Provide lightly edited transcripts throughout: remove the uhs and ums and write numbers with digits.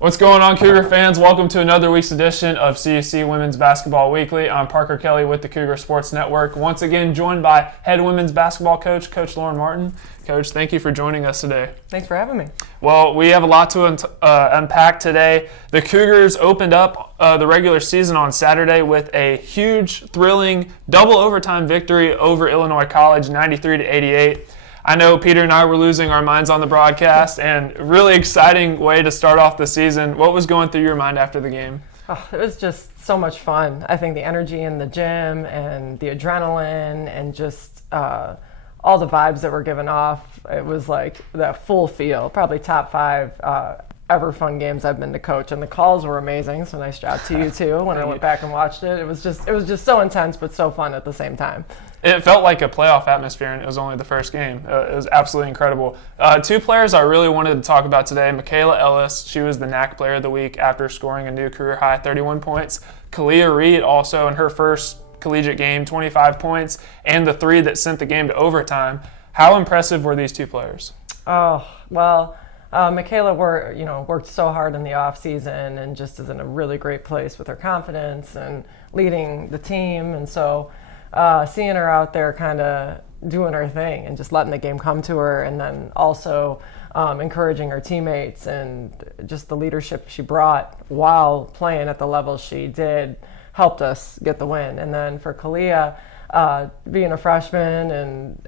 What's going on, Cougar fans? Welcome to another week's edition of CUC Women's Basketball Weekly. I'm Parker Kelley with the Cougar Sports Network. Once again, joined by head women's basketball coach, Coach Lauren Martin. Coach, thank you for joining us today. Thanks for having me. Well, we have a lot to unpack today. The Cougars opened up the regular season on Saturday with a huge, thrilling, double overtime victory over Illinois College, 93-88. I know Peter and I were losing our minds on the broadcast, and really exciting way to start off the season. What was going through your mind after the game? Oh, it was just so much fun. I think the energy in the gym and the adrenaline and just all the vibes that were given off, it was like that full feel, probably top 5 ever fun games I've been to coach. And the calls were amazing, so nice job to you too. When I went back and watched it, it was just so intense but so fun at the same time. It felt like a playoff atmosphere, and it was only the first game. It was absolutely incredible. 2 players I really wanted to talk about today. Michaela Ellis, she was the NAC Player of the Week after scoring a new career-high 31 points. Kalia Reed also in her first collegiate game, 25 points, and the 3 that sent the game to overtime. How impressive were these 2 players? Oh, well, Michaela worked so hard in the off season and just is in a really great place with her confidence and leading the team, and so seeing her out there kind of doing her thing and just letting the game come to her, and then also encouraging her teammates and just the leadership she brought while playing at the level she did helped us get the win. And then for Kalia, being a freshman and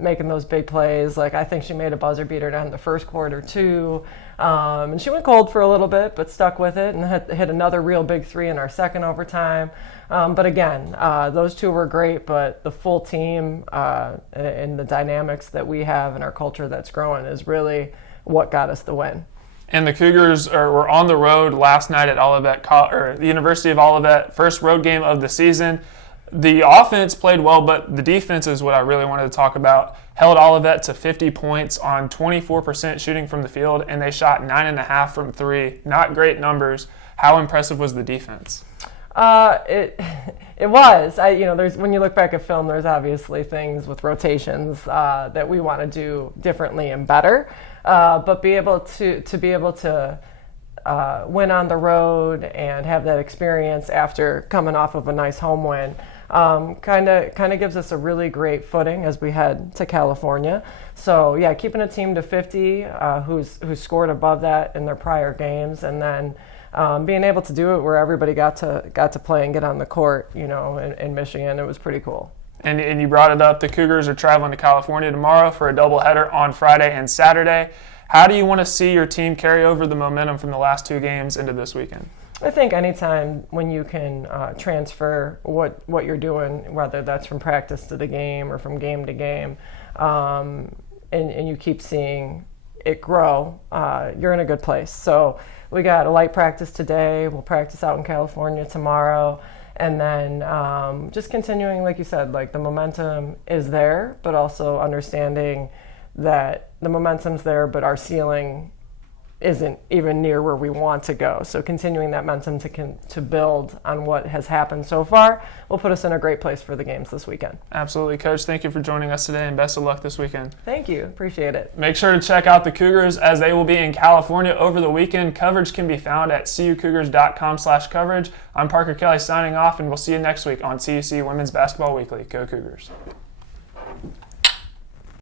making those big plays, like I think she made a buzzer beater to end the first quarter too. And she went cold for a little bit, but stuck with it and hit another real big 3 in our second overtime. But again, those 2 were great, but the full team and the dynamics that we have in our culture that's growing is really what got us the win. And the Cougars were on the road last night at the University of Olivet, first road game of the season. The offense played well, but the defense is what I really wanted to talk about. Held Olivet to 50 points on 24% shooting from the field, and they shot 9.5 from 3. Not great numbers. How impressive was the defense? It was. When you look back at film, there's obviously things with rotations that we want to do differently and better. But be able to win on the road and have that experience after coming off of a nice home win kind of gives us a really great footing as we head to California. So yeah, keeping a team to 50 who's scored above that in their prior games, and then being able to do it where everybody got to play and get on the court, in Michigan, it was pretty cool. And you brought it up, the Cougars are traveling to California tomorrow for a doubleheader on Friday and Saturday. How do you want to see your team carry over the momentum from the last 2 games into this weekend? I think anytime when you can transfer what you're doing, whether that's from practice to the game or from game to game, and you keep seeing it grow, you're in a good place. So we got a light practice today. We'll practice out in California tomorrow. And then just continuing, like you said, like the momentum is there, but also understanding that the momentum's there, but our ceiling isn't even near where we want to go. So continuing that momentum to build on what has happened so far will put us in a great place for the games this weekend. Absolutely. Coach, thank you for joining us today, and best of luck this weekend. Thank you. Appreciate it. Make sure to check out the Cougars as they will be in California over the weekend. Coverage can be found at cucougars.com/coverage. I'm Parker Kelley signing off, and we'll see you next week on CUC Women's Basketball Weekly. Go Cougars.